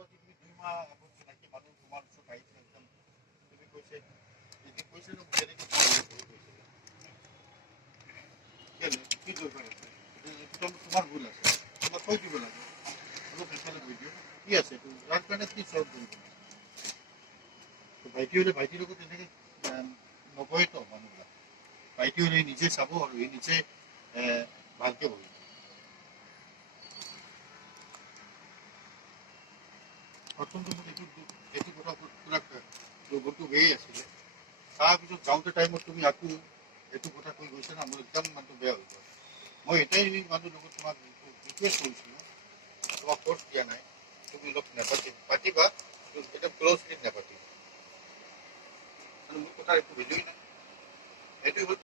আজি তুমি 2 মাহ আগত চিনাকি মানুহ তোমাৰ ওচৰত আহিছে একদম তুমি কৈছে যদি কৈছে ন কেনেকৈ কি দৰকাৰ আছে তোমাৰ ভুল আছে তোমাক কৈ দিব লাগে অলপ এফালে গৈ দিওঁ কি আছে এইটো যাৰ কাৰণে কি চল্ভ কৰিব ভাইটি হ'লে ভাইটিৰ লগত তেনেকৈ নকয়েতো মানুহবিলাক ভাইটি হ'লে নিজে চাব আৰু সি নিজে ভালকৈ বহিব প্ৰথমটো মোক এইটো কথা পুৰা দুৰ্বলটো হৈয়ে আছিলে তাৰপিছত যাওঁতে টাইমত তুমি আকৌ এইটো কথা কৈ গৈছে না মোৰ একদম মানুহটো বেয়া হৈ গ'ল মই এটাই মানুহৰ লগত তোমাক ৰিকুৱেষ্ট কৰিছিলোঁ তোমাক ফ'ৰ্চ দিয়া নাই তুমি অলপ পাতিবা একদম ক্ল'জলি নাপাতিবা আৰু মোৰ কথা একো ভেলুৱেই নাই সেইটোৱে হ'ল